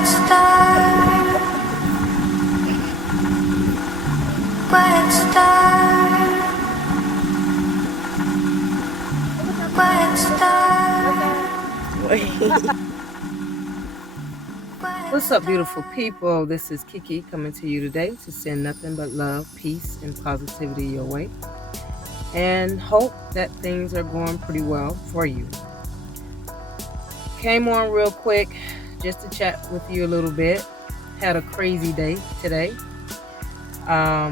Quiet star, quiet star, quiet star. What's up, beautiful people? This is Kiki coming to you today to send nothing but love, peace, and positivity your way, and hope that things are going pretty well for you. Came on real quick just to chat with you a little bit. Had a crazy day today. I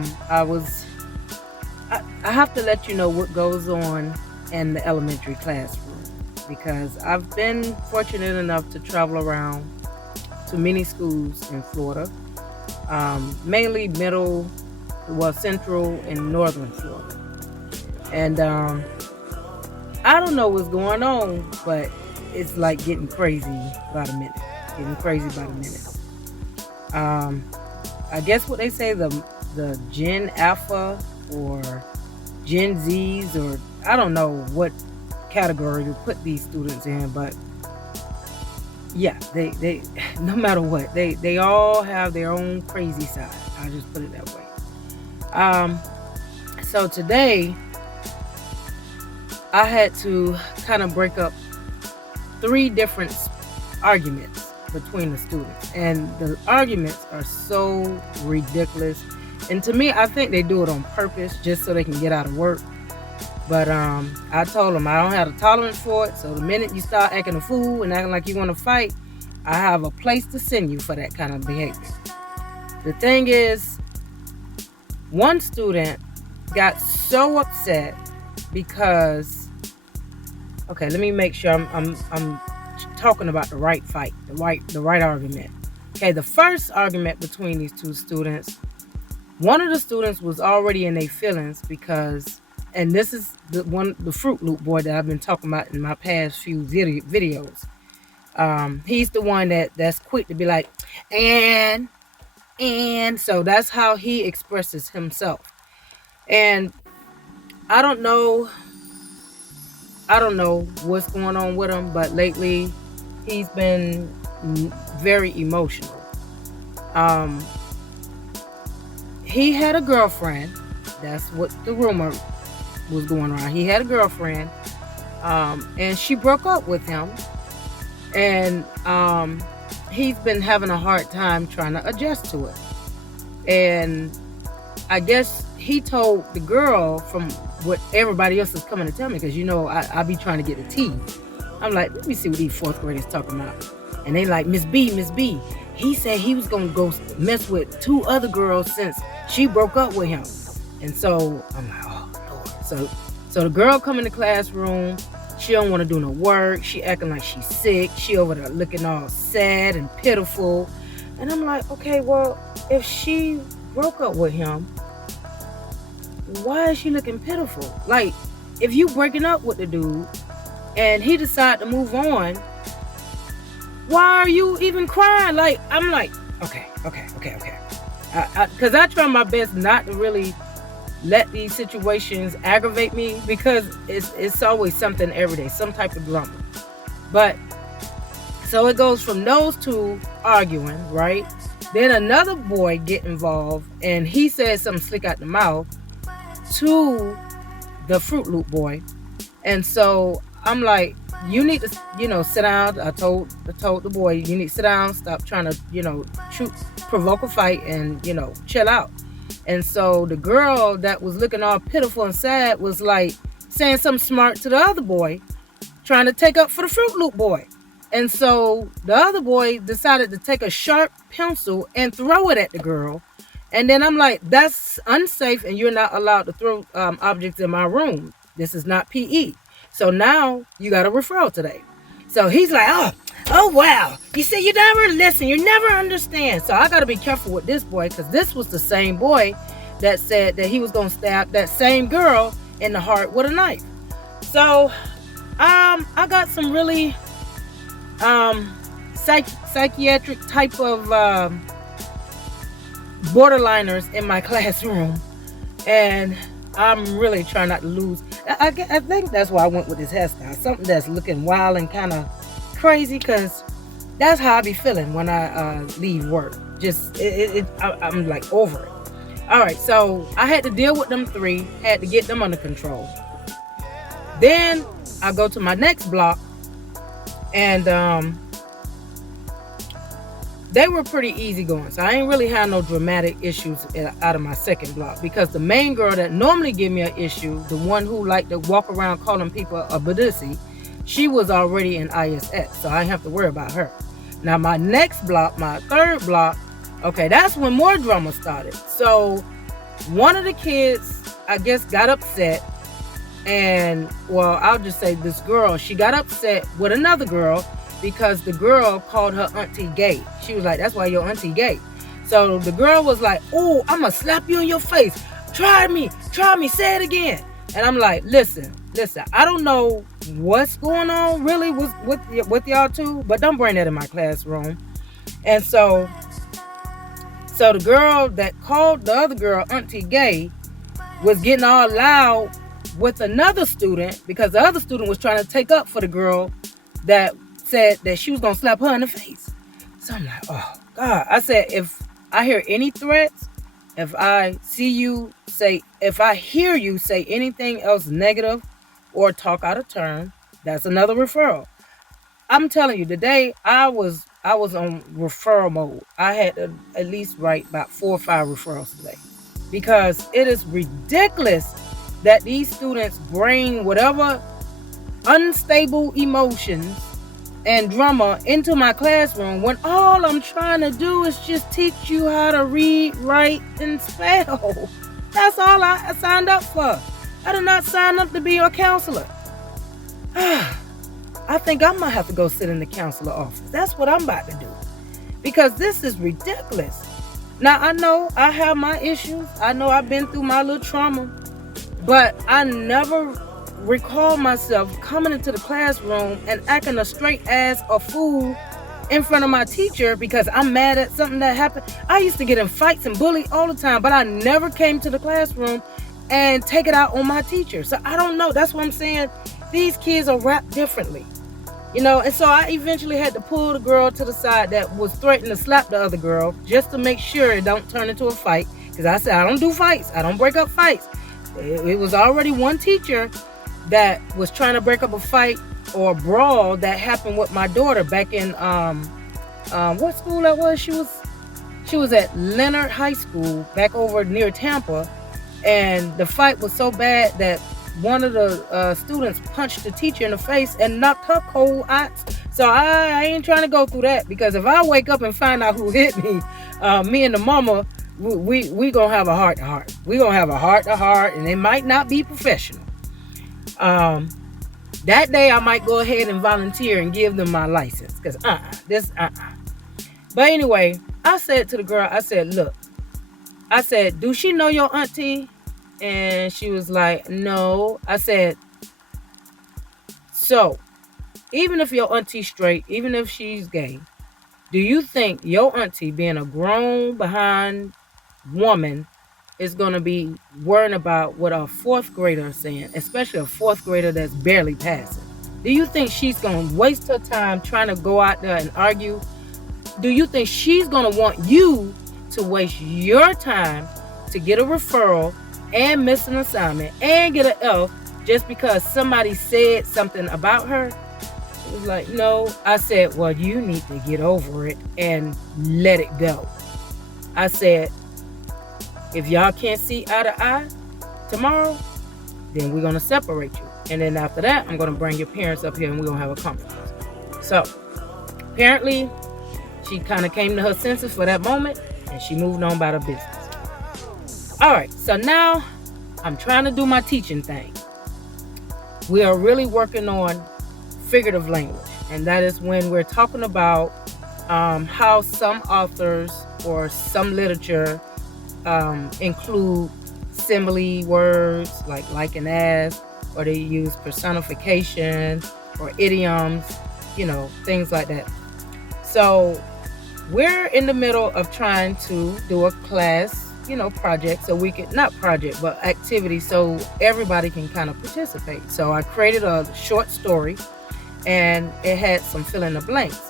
have to let you know what goes on in the elementary classroom because I've been fortunate enough to travel around to many schools in Florida, mainly central and northern Florida. And I don't know what's going on, but it's like getting crazy by the minute. Getting crazy by the minute. I guess what they say, the Gen Alpha or Gen Zs, or I don't know what category to put these students in, but yeah, they no matter what, they all have their own crazy side. I'll just put it that way. So today I had to kind of break up 3 different arguments between the students, and the arguments are so ridiculous. And to me, I think they do it on purpose just so they can get out of work. But I told them I don't have a tolerance for it. So the minute you start acting a fool and acting like you want to fight, I have a place to send you for that kind of behavior. The thing is, one student got so upset because, okay, let me make sure I'm talking about the right fight, the right argument. Okay, the first argument between these 2 students, one of the students was already in their feelings because, and this is the Fruit Loop boy that I've been talking about in my past few videos. He's the one that's quick to be like, and so that's how he expresses himself. And I don't know what's going on with him, but lately he's been very emotional. He had a girlfriend. That's what the rumor was going around. He had a girlfriend, and she broke up with him, and he's been having a hard time trying to adjust to it. And I guess he told the girl, from what everybody else is coming to tell me, because I be trying to get the tea. I'm like, let me see what these 4th graders talking about. And they like, Miss B, he said he was gonna go mess with 2 other girls since she broke up with him. And so I'm like, oh Lord. So the girl come in the classroom, she don't want to do no work, she acting like she's sick, she over there looking all sad and pitiful. And I'm like, okay, well, if she broke up with him, why is she looking pitiful? Like, if you breaking up with the dude and he decide to move on, why are you even crying? Like, I'm like, okay. Because I try my best not to really let these situations aggravate me, because it's always something every day, some type of drama. But so it goes from those 2 arguing, right? Then another boy get involved, and he says something slick out the mouth to the Fruit Loop boy. And so I'm like, you need to, sit down. I told the boy, you need to sit down, stop trying to, provoke a fight, and, chill out. And so the girl that was looking all pitiful and sad was like saying something smart to the other boy, trying to take up for the Fruit Loop boy. And so the other boy decided to take a sharp pencil and throw it at the girl. And then I'm like, that's unsafe, and you're not allowed to throw objects in my room. This is not PE. So now you got a referral today. So he's like, oh wow. You see, you never listen. You never understand. So I got to be careful with this boy, because this was the same boy that said that he was going to stab that same girl in the heart with a knife. So I got some really psychiatric type of borderliners in my classroom, and I'm really trying not to lose. I think that's why I went with this hairstyle, something that's looking wild and kind of crazy, because That's how I be feeling when I leave work. Just I'm like over it. All right, so I had to deal with them three, had to get them under control. Then I go to my next block, and they were pretty easygoing. So I ain't really had no dramatic issues out of my second block, because the main girl that normally give me an issue, the one who like to walk around calling people a badissi, she was already in ISS, so I didn't have to worry about her. Now my next block, my third block, okay, that's when more drama started. So one of the kids, I guess, got upset, and well, I'll just say this girl, she got upset with another girl because the girl called her auntie gay. She was like, that's why your auntie gay. So the girl was like, oh, I'm gonna slap you in your face. Try me, say it again. And I'm like, listen, I don't know what's going on really with y'all two, but don't bring that in my classroom. And so the girl that called the other girl auntie gay was getting all loud with another student, because the other student was trying to take up for the girl that said that she was gonna slap her in the face. So I'm like, oh God. I said, if I hear any threats, if I hear you say anything else negative or talk out of turn, that's another referral. I'm telling you, today I was on referral mode. I had to at least write about 4 or 5 referrals today, because it is ridiculous that these students bring whatever unstable emotions and drama into my classroom when all I'm trying to do is just teach you how to read, write, and spell. That's all I signed up for. I did not sign up to be your counselor. I think I might have to go sit in the counselor office. That's what I'm about to do, because this is ridiculous. Now, I know I have my issues. I know I've been through my little trauma, but I never recall myself coming into the classroom and acting a straight ass a fool in front of my teacher because I'm mad at something that happened. I used to get in fights and bully all the time, but I never came to the classroom and take it out on my teacher. So I don't know. That's what I'm saying. These kids are wrapped differently, you know. And so I eventually had to pull the girl to the side that was threatening to slap the other girl, just to make sure it don't turn into a fight. Because I said, I don't do fights. I don't break up fights. It was already one teacher that was trying to break up a fight or a brawl that happened with my daughter back in what school that was. She was at Leonard High School back over near Tampa, and the fight was so bad that one of the students punched the teacher in the face and knocked her cold out. So I ain't trying to go through that, because if I wake up and find out who hit me, me and the mama, we gonna have a heart to heart. We gonna have a heart to heart, and it might not be professional. That day I might go ahead and volunteer and give them my license, because But anyway, I said to the girl, I said, look, I said, do she know your auntie? And she was like, no. I said, so even if your auntie's straight, even if she's gay, do you think your auntie, being a grown behind woman, is going to be worrying about what a 4th grader is saying, especially a 4th grader that's barely passing? Do you think she's going to waste her time trying to go out there and argue? Do you think she's going to want you to waste your time to get a referral and miss an assignment and get an F just because somebody said something about her? She was like, no. I said, well, you need to get over it and let it go. I said, if y'all can't see eye to eye tomorrow, then we're going to separate you. And then after that, I'm going to bring your parents up here and we're going to have a conference. So apparently she kind of came to her senses for that moment, and she moved on about her business. All right, so now I'm trying to do my teaching thing. We are really working on figurative language, and that is when we're talking about how some authors or some literature include simile words like and as, or they use personification or idioms, things like that. So we're in the middle of trying to do a class, project, so we can, not project, but activity, so everybody can kind of participate. So I created a short story, and it had some fill in the blanks.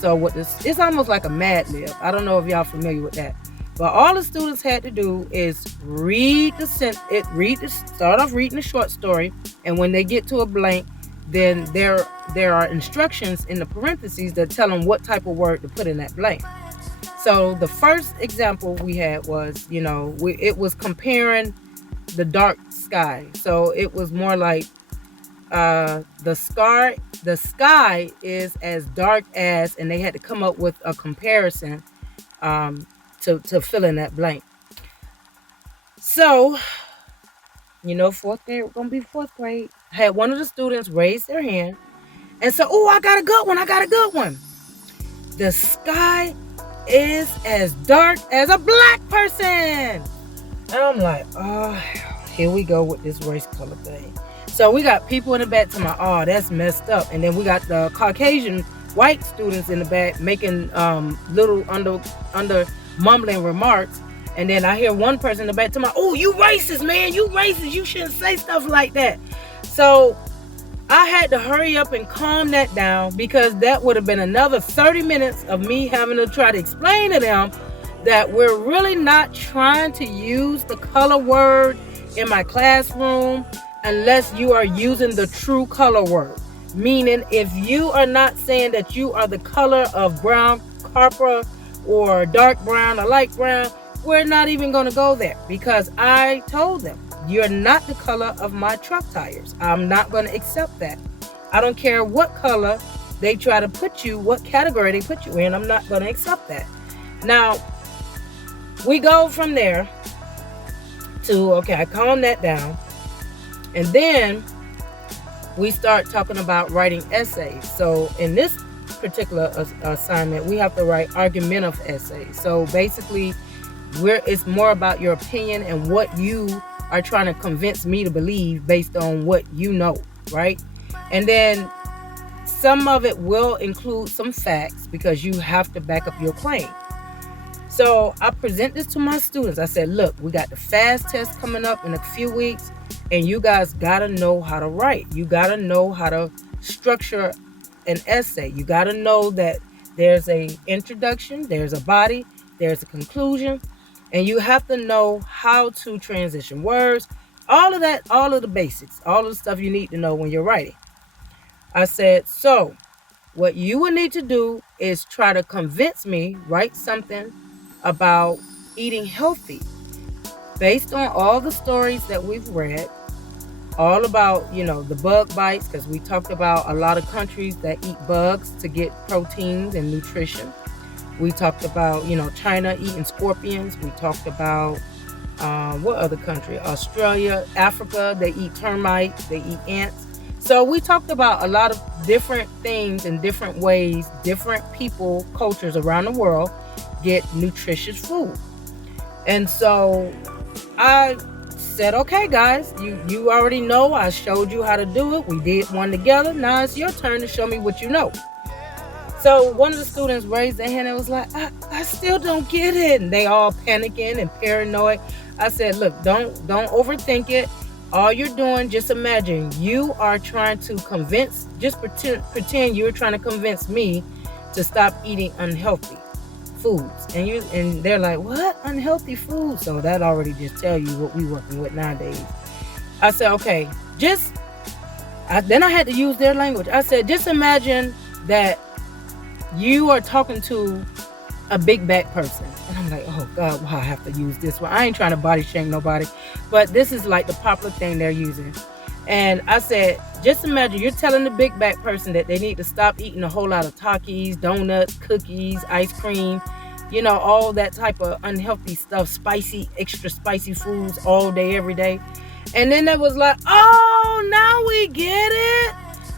So what this, it's almost like a Mad Lib. I don't know if y'all familiar with that. But all the students had to do is start off reading the short story, and when they get to a blank, then there are instructions in the parentheses that tell them what type of word to put in that blank. So the first example we had was, it was comparing the dark sky. So it was more like the sky is as dark as, and they had to come up with a comparison to fill in that blank. So, fourth grade, we're gonna be fourth grade. I had one of the students raise their hand and say, "Oh, I got a good one. The sky is as dark as a black person." And I'm like, oh, here we go with this race color thing. So we got people in the back to my, oh, that's messed up. And then we got the Caucasian white students in the back making little under mumbling remarks. And then I hear one person in the back to my, oh, you racist, man, you racist, you shouldn't say stuff like that. So I had to hurry up and calm that down, because that would have been another 30 minutes of me having to try to explain to them that we're really not trying to use the color word in my classroom unless you are using the true color word. Meaning, if you are not saying that you are the color of brown, copper, or dark brown or light brown, we're not even going to go there, because I told them, you're not the color of my truck tires. I'm not going to accept that. I don't care what color they try to put you, what category they put you in, I'm not going to accept that. Now, we go from there to, okay, I calm that down. And then we start talking about writing essays. So in this particular assignment, we have to write argumentative essays. So basically, it's more about your opinion and what you are trying to convince me to believe based on what you know, right? And then some of it will include some facts, because you have to back up your claim. So I present this to my students. I said, look, we got the FAST test coming up in a few weeks, and you guys got to know how to write. You got to know how to structure an essay. You got to know that there's an introduction, there's a body, there's a conclusion, and you have to know how to transition words, all of that, all of the basics, all of the stuff you need to know when you're writing. I said, so what you will need to do is try to convince me, write something about eating healthy based on all the stories that we've read, all about, the bug bites, because we talked about a lot of countries that eat bugs to get proteins and nutrition. We talked about, China eating scorpions. We talked about, what other country? Australia, Africa, they eat termites, they eat ants. So we talked about a lot of different things in different ways, different people, cultures around the world get nutritious food. And so I said, okay, guys, you already know. I showed you how to do it. We did one together. Now it's your turn to show me what you know. So one of the students raised their hand and was like, I still don't get it. And they all panicking and paranoid. I said, look, don't overthink it. All you're doing, just imagine you are trying to convince, just pretend you're trying to convince me to stop eating unhealthy foods. And they're like, what? Unhealthy food? So that already just tell you what we working with nowadays. I said, okay, then I had to use their language. I said, just imagine that you are talking to a big back person. And I'm like, oh God, why I have to use this one? I ain't trying to body shame nobody, but this is like the popular thing they're using. And I said, just imagine you're telling the big back person that they need to stop eating a whole lot of Takis, donuts, cookies, ice cream, all that type of unhealthy stuff, spicy, extra spicy foods all day, every day. And then they was like, oh, now we get it.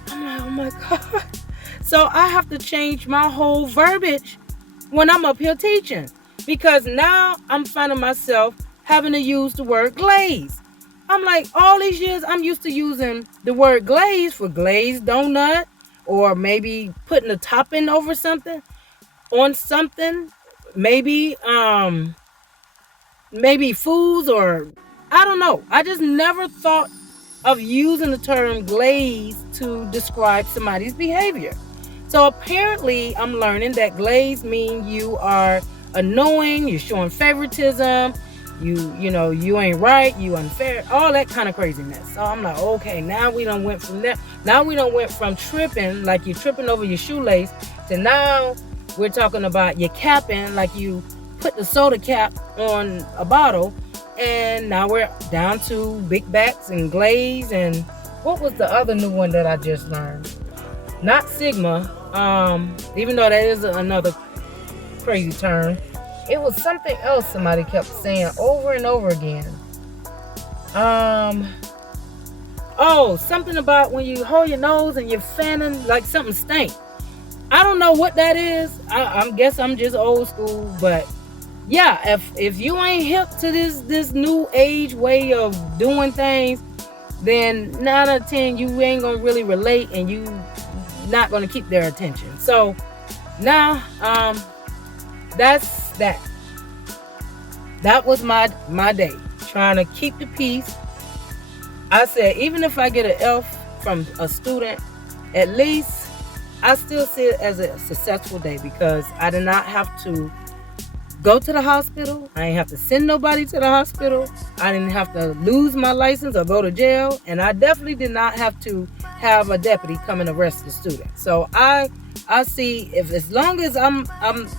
I'm like, oh my God. So I have to change my whole verbiage when I'm up here teaching, because now I'm finding myself having to use the word glaze. I'm like, all these years I'm used to using the word glaze for glazed donut, or maybe putting a topping over something, on something, maybe foods, or I don't know. I just never thought of using the term glaze to describe somebody's behavior. So apparently I'm learning that glaze mean you are annoying, you're showing favoritism, you ain't right, you unfair, all that kind of craziness. So I'm like, okay, now we done went from there. Now we done went from tripping, like you're tripping over your shoelace, to now we're talking about you capping, like you put the soda cap on a bottle, and now we're down to big backs and glaze. And what was the other new one that I just learned? Not Sigma, even though that is another crazy term. It was something else somebody kept saying over and over again. Oh, something about when you hold your nose and you're fanning like something stank. I don't know what that is. I guess I'm just old school, but yeah, if you ain't hip to this new age way of doing things, then 9 out of 10 you ain't gonna really relate, and you not gonna keep their attention. So now, that's that. That was my day, trying to keep the peace. I said, even if I get an F from a student, at least I still see it as a successful day, because I did not have to go to the hospital. I didn't have to send nobody to the hospital. I didn't have to lose my license or go to jail. And I definitely did not have to have a deputy come and arrest the student. So I see, if as long as I'm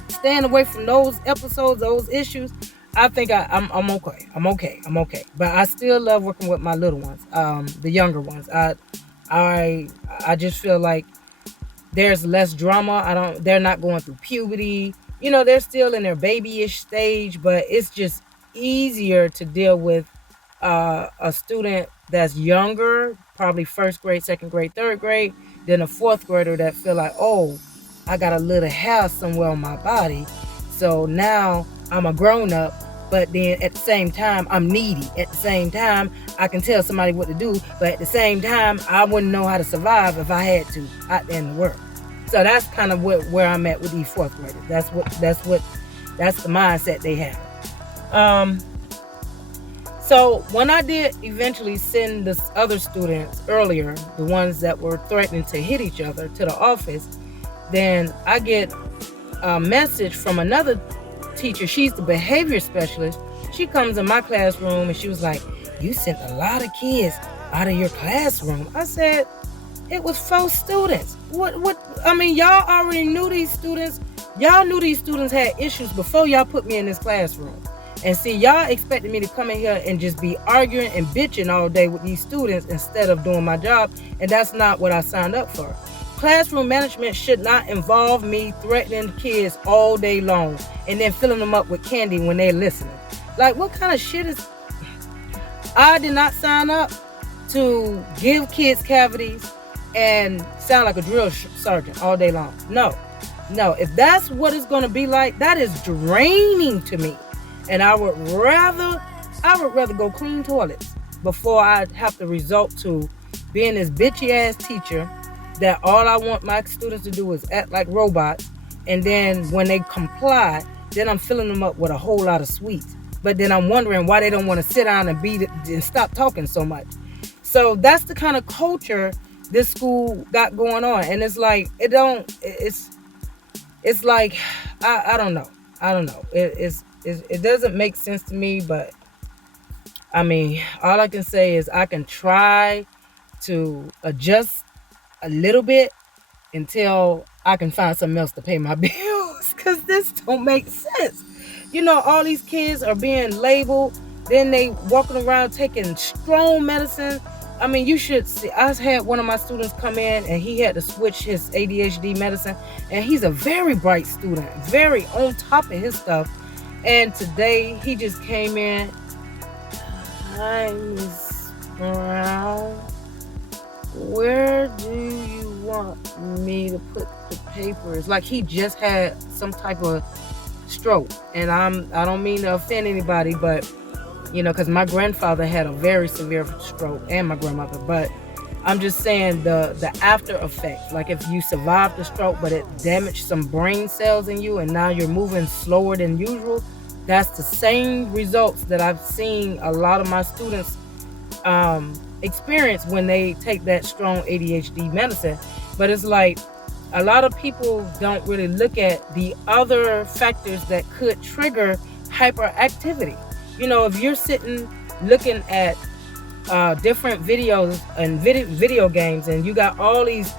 staying away from those episodes, those issues, I think I'm okay. I'm okay. But I still love working with my little ones, the younger ones. I just feel like there's less drama. They're not going through puberty. They're still in their babyish stage, but it's just easier to deal with a student that's younger, probably first grade, second grade, third grade, than a fourth grader that feel like, oh, I got a little hair somewhere on my body. So now I'm a grown up, but then at the same time, I'm needy. At the same time, I can tell somebody what to do, but at the same time, I wouldn't know how to survive if I had to out there in the world. So that's kind of where I'm at with these fourth graders. That's the mindset they have. So when I did eventually send the other students earlier, the ones that were threatening to hit each other, to the office, then I get a message from another teacher. She's the behavior specialist. She comes in my classroom and she was like, "You sent a lot of kids out of your classroom." I said, "It was 4 students. What? I mean, y'all already knew these students. Y'all knew these students had issues before y'all put me in this classroom. And see, y'all expected me to come in here and just be arguing and bitching all day with these students instead of doing my job. And that's not what I signed up for. Classroom management should not involve me threatening kids all day long and then filling them up with candy when they're listening. Like, what kind of shit is... I did not sign up to give kids cavities and sound like a drill sergeant all day long. No. If that's what it's going to be like, that is draining to me. And I would rather go clean toilets before I have to resort to being this bitchy ass teacher that all I want my students to do is act like robots. And then when they comply, then I'm filling them up with a whole lot of sweets. But then I'm wondering why they don't want to sit down and stop talking so much. So that's the kind of culture this school got going on. And it's like, it's like, I don't know. It doesn't make sense to me, but I mean, all I can say is I can try to adjust a little bit until I can find something else to pay my bills, because this don't make sense. All these kids are being labeled, then they walking around taking strong medicine. I mean, you should see, I had one of my students come in and he had to switch his ADHD medicine, and he's a very bright student, very on top of his stuff. And today he just came in, "Hi, Miss Brown, where do you want me to put the papers?" Like he just had some type of stroke. And I don't mean to offend anybody, but because my grandfather had a very severe stroke, and my grandmother, but I'm just saying the after effects, like if you survived the stroke but it damaged some brain cells in you and now you're moving slower than usual, that's the same results that I've seen a lot of my students experience when they take that strong ADHD medicine. But it's like, a lot of people don't really look at the other factors that could trigger hyperactivity. If you're sitting looking at different videos and video games, and you got all these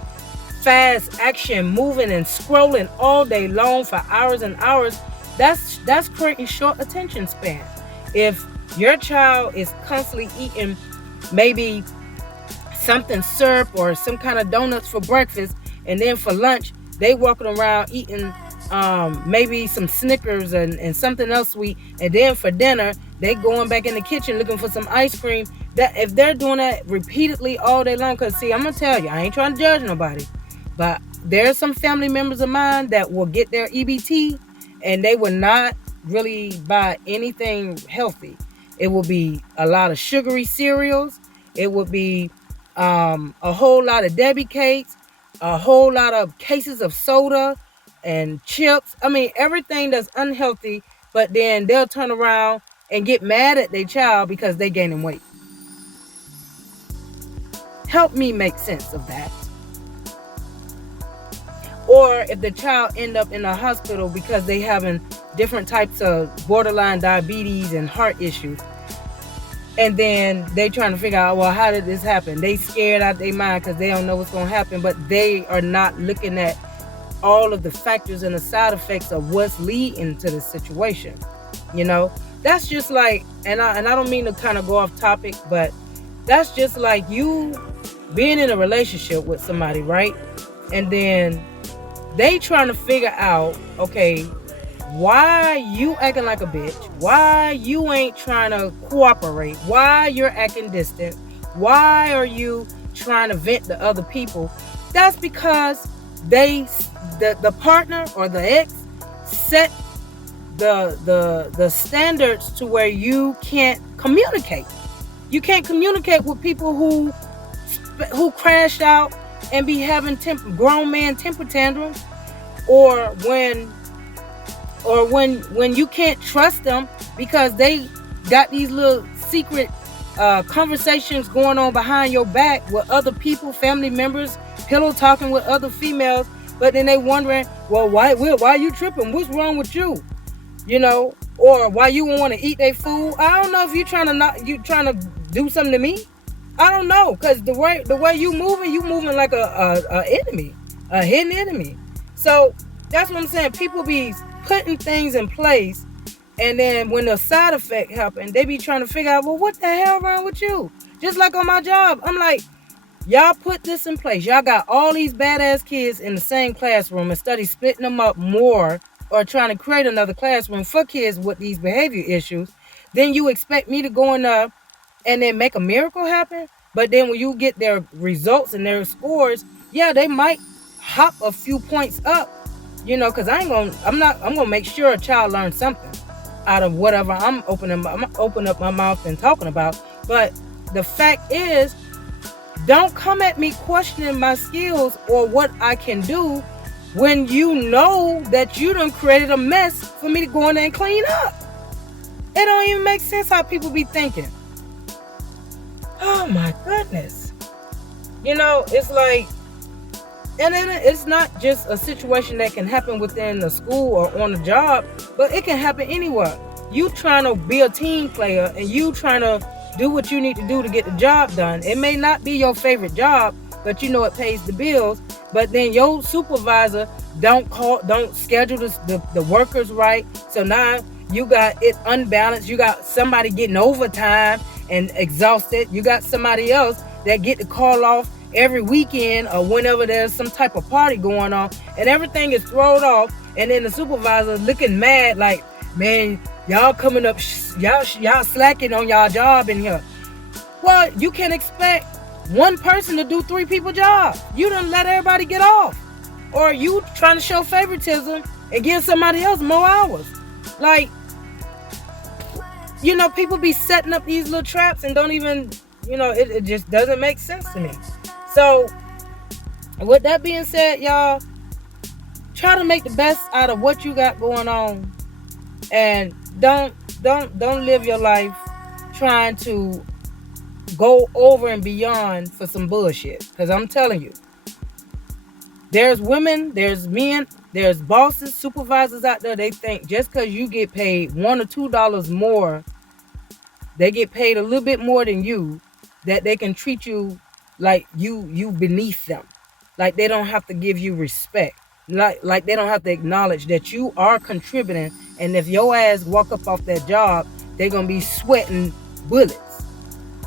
fast action moving and scrolling all day long for hours and hours, that's creating short attention span. If your child is constantly eating maybe something syrup or some kind of donuts for breakfast, and then for lunch they walking around eating maybe some Snickers and something else sweet, and then for dinner they going back in the kitchen looking for some ice cream. That if they're doing that repeatedly all day long, because see, I'm gonna tell you, I ain't trying to judge nobody, but there's some family members of mine that will get their EBT and they will not really buy anything healthy. It will be a lot of sugary cereals. It would be a whole lot of Debbie cakes, a whole lot of cases of soda and chips. I mean, everything that's unhealthy, but then they'll turn around and get mad at their child because they gaining weight. Help me make sense of that. Or if the child end up in a hospital because they having different types of borderline diabetes and heart issues, and then they trying to figure out, well, how did this happen? They scared out their mind because they don't know what's going to happen, but they are not looking at all of the factors and the side effects of what's leading to this situation. That's just like, and I don't mean to kind of go off topic, but that's just like you being in a relationship with somebody, right? And then they trying to figure out, okay, why you acting like a bitch? Why you ain't trying to cooperate? Why you're acting distant? Why are you trying to vent to other people? That's because the partner or the ex set the standards to where you can't communicate. You can't communicate with people who crashed out and be having grown man temper tantrums, or when you can't trust them because they got these little secret conversations going on behind your back with other people, family members, pillow talking with other females, but then they wondering, well, why you tripping? What's wrong with you? Or why you want to eat their food? I don't know if you trying to do something to me. I don't know, because the way you moving like a enemy, a hidden enemy. So that's what I'm saying. People be putting things in place, and then when the side effect happen, they be trying to figure out, well, what the hell wrong with you? Just like on my job, I'm like, y'all put this in place. Y'all got all these badass kids in the same classroom, instead of splitting them up more or trying to create another classroom for kids with these behavior issues. Then you expect me to go in there and then make a miracle happen? But then when you get their results and their scores, yeah, they might hop a few points up, because I'm gonna make sure a child learns something out of whatever I'm opening up my mouth and talking about. But the fact is, don't come at me questioning my skills or what I can do when you know that you done created a mess for me to go in there and clean up. It don't even make sense how people be thinking. Oh my goodness. It's like, and then it's not just a situation that can happen within the school or on the job, but it can happen anywhere. You trying to be a team player and you trying to do what you need to do to get the job done. It may not be your favorite job, but it pays the bills. But then your supervisor don't schedule the workers right. So now you got it unbalanced. You got somebody getting overtime and exhausted. You got somebody else that get to call off every weekend or whenever there's some type of party going on, and everything is thrown off. And then the supervisor looking mad like, man, y'all coming up, y'all slacking on y'all job in here. Well, you can expect one person to do 3 people's job. You done let everybody get off. Or you trying to show favoritism and give somebody else more hours. Like, people be setting up these little traps and don't even, it just doesn't make sense to me. So, with that being said, y'all, try to make the best out of what you got going on, and don't live your life trying to go over and beyond for some bullshit. Because I'm telling you, There's women, there's men, there's bosses, supervisors out there. They think just because you get paid $1 or $2 more, they get paid a little bit more than you, that they can treat you like you beneath them. Like they don't have to give you respect. Like they don't have to acknowledge that you are contributing. And if your ass walk up off that job, they're gonna be sweating bullets.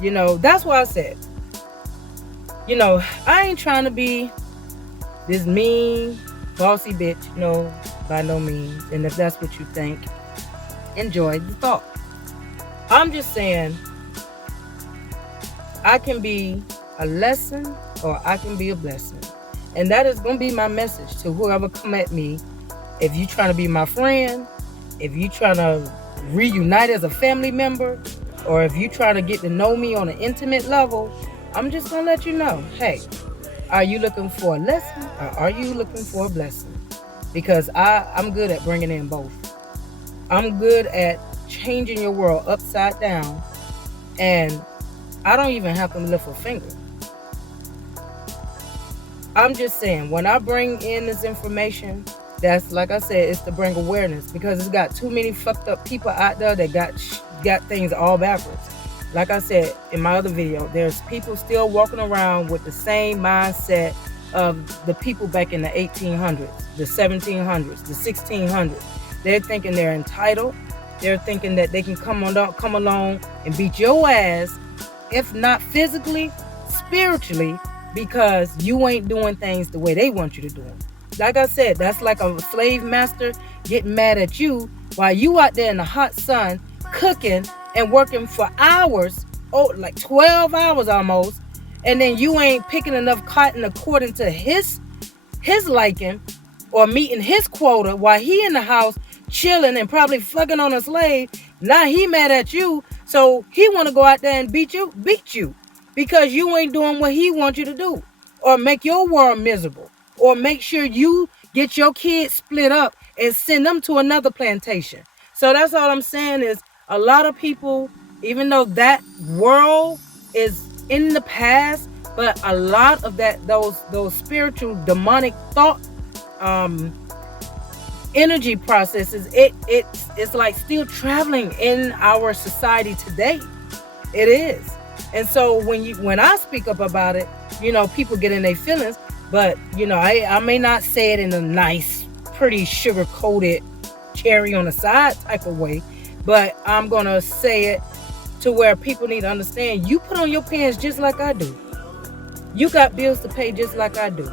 That's why I said, I ain't trying to be this mean, bossy bitch. No, by no means. And if that's what you think, enjoy the thought. I'm just saying, I can be a lesson or I can be a blessing. And that is going to be my message to whoever come at me. If you trying to be my friend, if you trying to reunite as a family member, or if you trying to get to know me on an intimate level, I'm just going to let you know, hey, are you looking for a lesson or are you looking for a blessing? Because I'm good at bringing in both. I'm good at changing your world upside down, and I don't even have to lift a finger. I'm just saying, when I bring in this information, that's, like I said, it's to bring awareness, because it's got too many fucked up people out there that got things all backwards. Like I said in my other video, there's people still walking around with the same mindset of the people back in the 1800s, the 1700s, the 1600s. They're thinking they're entitled. They're thinking that they can come along and beat your ass, if not physically, spiritually, because you ain't doing things the way they want you to do them. Like I said, that's like a slave master getting mad at you while you out there in the hot sun cooking and working for hours, like 12 hours almost, and then you ain't picking enough cotton according to his liking or meeting his quota while he in the house chilling and probably fucking on a slave. Now he mad at you, so he want to go out there and beat you because you ain't doing what he wants you to do, or make your world miserable, or make sure you get your kids split up and send them to another plantation. So that's all I'm saying is, a lot of people, even though that world is in the past, but a lot of those spiritual demonic thought energy processes, it's like still traveling in our society today. It is. And so when I speak up about it, people get in their feelings, but I may not say it in a nice, pretty sugar-coated cherry on the side type of way, but I'm gonna say it to where people need to understand, you put on your pants just like I do. You got bills to pay just like I do.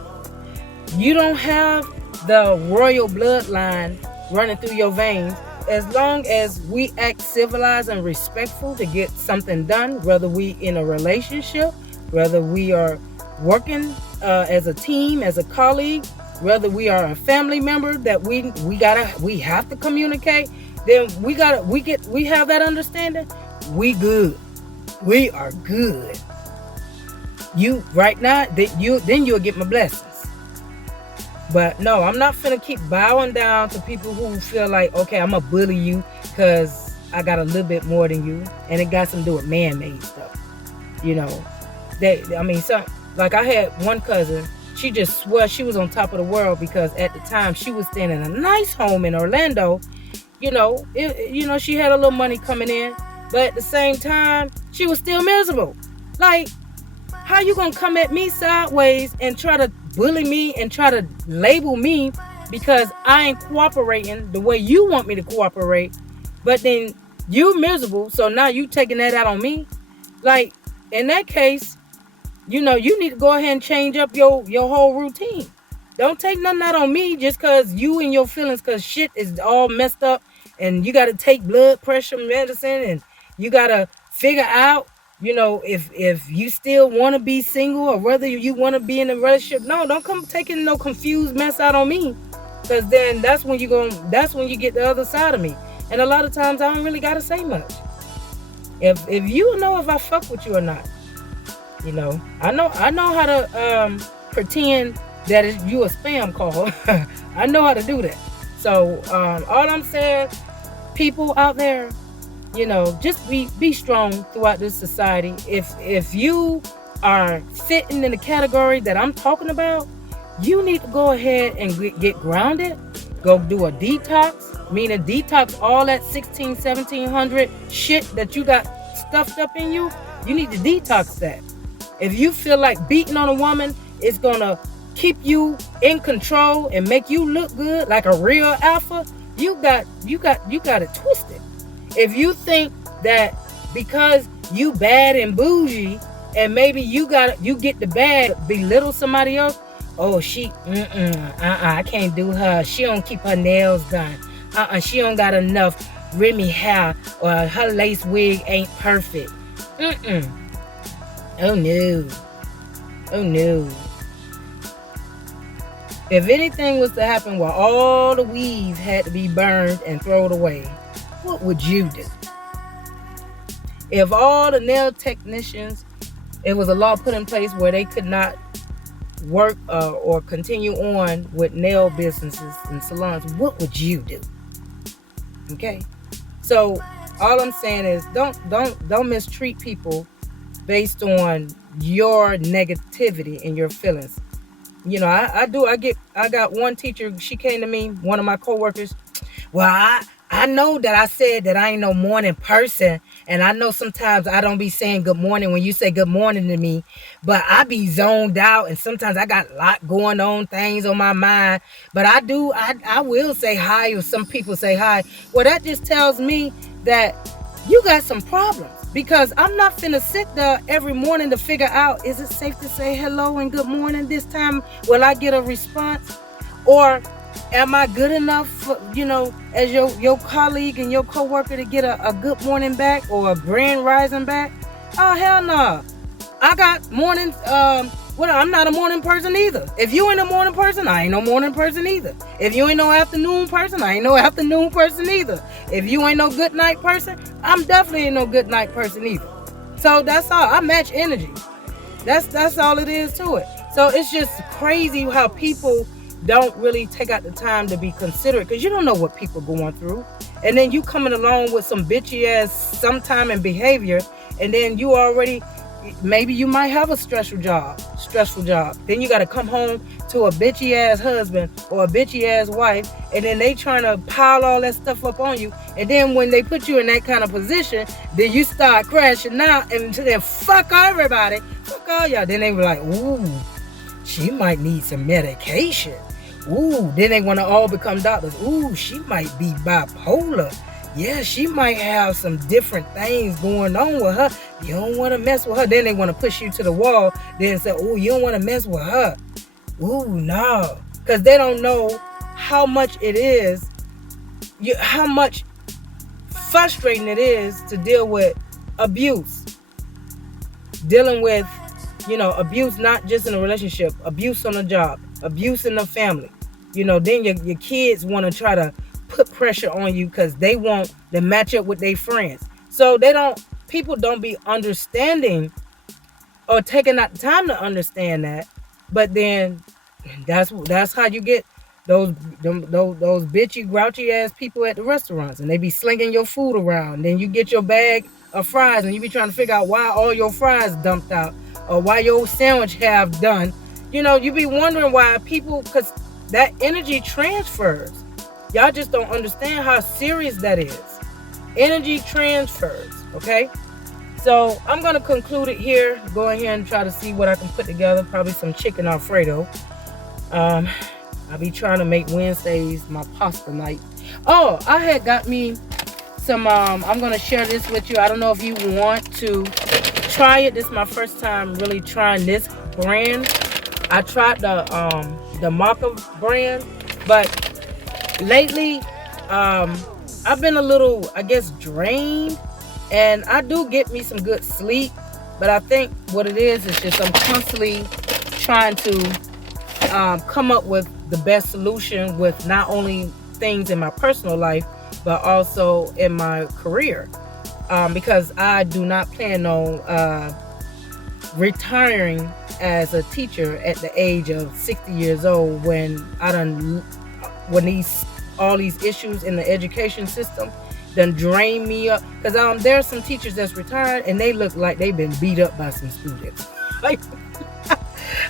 You don't have the royal bloodline running through your veins. As long as we act civilized and respectful to get something done, whether we in a relationship, whether we are working as a team, as a colleague, whether we are a family member, that we have to communicate, then we have that understanding. We good. We are good. You right now, then you'll get my blessings. But no, I'm not finna keep bowing down to people who feel like, okay, I'm gonna bully you because I got a little bit more than you, and it got something to do with man-made stuff. Like I had one cousin, she just swore she was on top of the world because at the time she was staying in a nice home in Orlando. She had a little money coming in, but at the same time, she was still miserable. Like, how you gonna come at me sideways and try to bully me and try to label me because I ain't cooperating the way you want me to cooperate, but then you miserable, so now you taking that out on me? Like, in that case, you need to go ahead and change up your whole routine. Don't take nothing out on me just because you and your feelings, because shit is all messed up and you got to take blood pressure medicine and you got to figure out, if you still want to be single or whether you want to be in a relationship. No, don't come taking no confused mess out on me, because then that's when you get the other side of me. And a lot of times I don't really got to say much. If you know if I fuck with you or not, I know how to pretend that you a spam call. I know how to do that. So all I'm saying, people out there, just be strong throughout this society. If you are fitting in the category that I'm talking about, you need to go ahead and get grounded. Go do a detox, meaning detox all that 1700 shit that you got stuffed up in you. You need to detox that. If you feel like beating on a woman is gonna keep you in control and make you look good like a real alpha, you got it twisted. If you think that because you bad and bougie and maybe you get the bag belittle somebody else, oh she I can't do her. She don't keep her nails done. She don't got enough Remy hair or her lace wig ain't perfect. Oh no. Oh no. If anything was to happen where all the weave had to be burned and thrown away, what would you do? If all the nail technicians, it was a law put in place where they could not work or continue on with nail businesses and salons, what would you do? Okay, so all I'm saying is don't mistreat people based on your negativity and your feelings. You know, I got one teacher, she came to me, one of my coworkers. Well, I know that I said that I ain't no morning person, and I know sometimes I don't be saying good morning when you say good morning to me, but I be zoned out, and sometimes I got a lot going on, things on my mind. But I will say hi if some people say hi. Well, that just tells me that you got some problems, because I'm not finna sit there every morning to figure out, is it safe to say hello and good morning this time? Will I get a response? Or am I good enough for, as your colleague and your coworker to get a good morning back or a grand rising back? Oh, hell no. I got mornings. Well, I'm not a morning person either. If you ain't a morning person, I ain't no morning person either. If you ain't no afternoon person, I ain't no afternoon person either. If you ain't no good night person, I'm definitely ain't no good night person either. So that's all. I match energy. That's all it is to it. So it's just crazy how people don't really take out the time to be considerate, because you don't know what people going through. And then you coming along with some bitchy ass sometime in behavior, and then you already, maybe you might have a stressful job. Then you got to come home to a bitchy ass husband or a bitchy ass wife, and then they trying to pile all that stuff up on you. And then when they put you in that kind of position, then you start crashing out, and then fuck everybody, fuck all y'all. Then they were like, ooh, she might need some medication. Ooh, then they want to all become doctors. Ooh, she might be bipolar. Yeah, she might have some different things going on with her. You don't want to mess with her. Then they want to push you to the wall. Then say, ooh, you don't want to mess with her. Ooh, no. Because they don't know how much it is, how much frustrating it is to deal with abuse. Dealing with, abuse not just in a relationship, abuse on the job, abuse in the family. Then your kids want to try to put pressure on you because they want to match up with their friends. So people don't be understanding or taking out the time to understand that. But then that's how you get those bitchy, grouchy ass people at the restaurants, and they be slinging your food around. Then you get your bag of fries, and you be trying to figure out why all your fries dumped out, or why your sandwich half done. You be wondering why people, because that energy transfers. Y'all just don't understand how serious that is. Energy transfers, okay? So I'm going to conclude it here. Go ahead and try to see what I can put together. Probably some chicken Alfredo. I'll be trying to make Wednesdays my pasta night. Oh, I had got me some, I'm going to share this with you. I don't know if you want to try it. This is my first time really trying this brand. I tried the Maca brand, but lately, I've been a little, I guess, drained, and I do get me some good sleep, but I think what it is just I'm constantly trying to come up with the best solution with not only things in my personal life, but also in my career, because I do not plan on retiring as a teacher at the age of 60 years old when all these issues in the education system done drain me up. Because there are some teachers that's retired and they look like they've been beat up by some students. Like,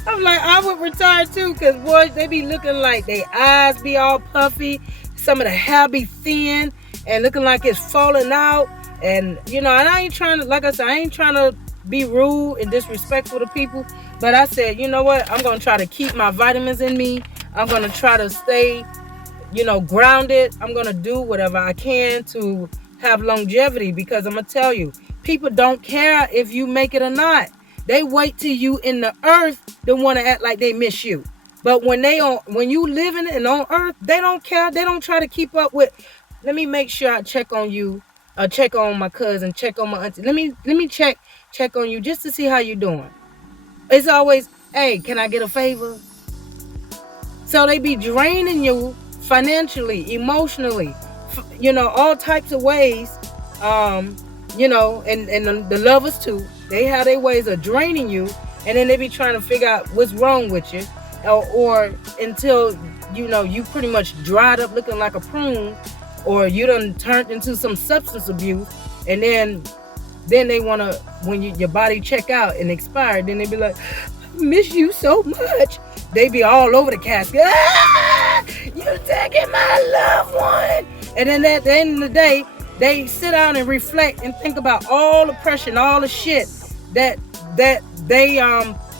I'm like, I would retire too, because boy, they be looking like their eyes be all puffy, some of the hair be thin and looking like it's falling out. And and I ain't trying to, like I said, I ain't trying to be rude and disrespectful to people. But I said, you know what? I'm gonna try to keep my vitamins in me. I'm gonna try to stay, grounded. I'm gonna do whatever I can to have longevity, because I'm gonna tell you, people don't care if you make it or not. They wait till you in the earth to want to act like they miss you. But when you living and on earth, they don't care. They don't try to keep up with. Let me make sure I check on you. Check on my cousin. Check on my auntie. Let me check on you just to see how you doing. It's always, hey, can I get a favor? So they be draining you financially, emotionally, all types of ways. And the lovers too. They have their ways of draining you, and then they be trying to figure out what's wrong with you, or until you pretty much dried up looking like a prune, or you done turned into some substance abuse, and then they want to, when your body check out and expire, then they be like, miss you so much. They be all over the casket. Ah, you taking my loved one. And then at the end of the day, they sit down and reflect and think about all the pressure and all the shit that they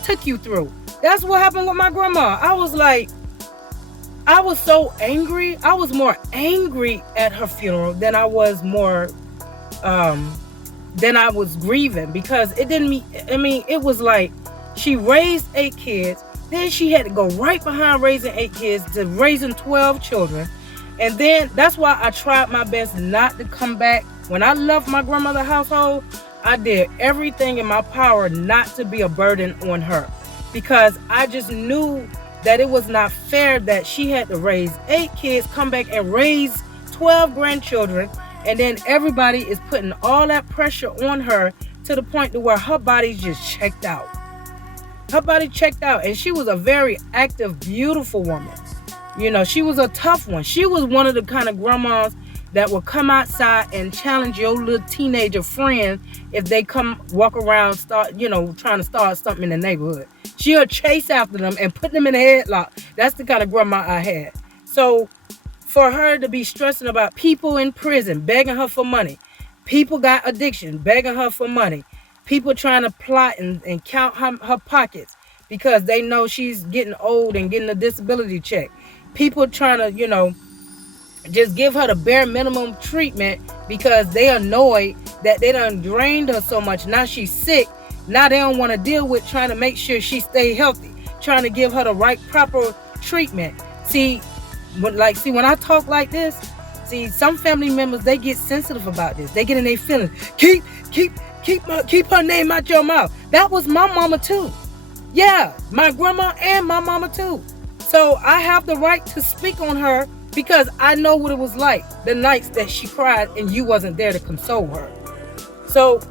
took you through. That's what happened with my grandma. I was so angry. I was more angry at her funeral than I was grieving, because it didn't mean, it was like she raised 8 kids, then she had to go right behind raising 8 kids to raising 12 children. And then that's why I tried my best not to come back. When I left my grandmother's household, I did everything in my power not to be a burden on her, because I just knew that it was not fair that she had to raise 8 kids, come back and raise 12 grandchildren, and then everybody is putting all that pressure on her to the point to where her body just checked out. Her body checked out, and she was a very active, beautiful woman. She was a tough one. She was one of the kind of grandmas that will come outside and challenge your little teenager friends if they come walk around, trying to start something in the neighborhood. She'll chase after them and put them in a headlock. That's the kind of grandma I had. So for her to be stressing about people in prison, begging her for money, people got addiction, begging her for money, people trying to plot and count her pockets because they know she's getting old and getting a disability check. People trying to, just give her the bare minimum treatment because they annoyed that they done drained her so much. Now she's sick. Now they don't want to deal with trying to make sure she stay healthy, trying to give her the right proper treatment. See, when I talk like this, some family members, they get sensitive about this. They get in their feelings. Keep her name out your mouth. That was my mama too. Yeah, my grandma and my mama too. So I have the right to speak on her because I know what it was like the nights that she cried and you wasn't there to console her. So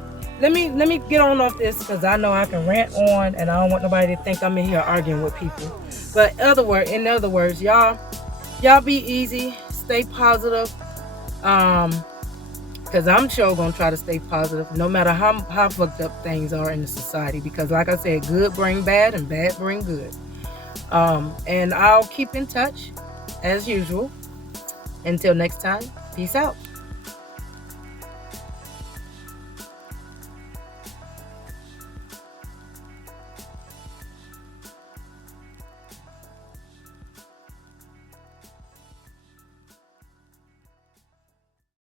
let me get on off this, because I know I can rant on and I don't want nobody to think I'm in here arguing with people. But in other words, y'all be easy, stay positive. Because I'm sure gonna try to stay positive no matter how fucked up things are in the society, because like I said, good bring bad and bad bring good. And I'll keep in touch as usual. Until next time, peace out.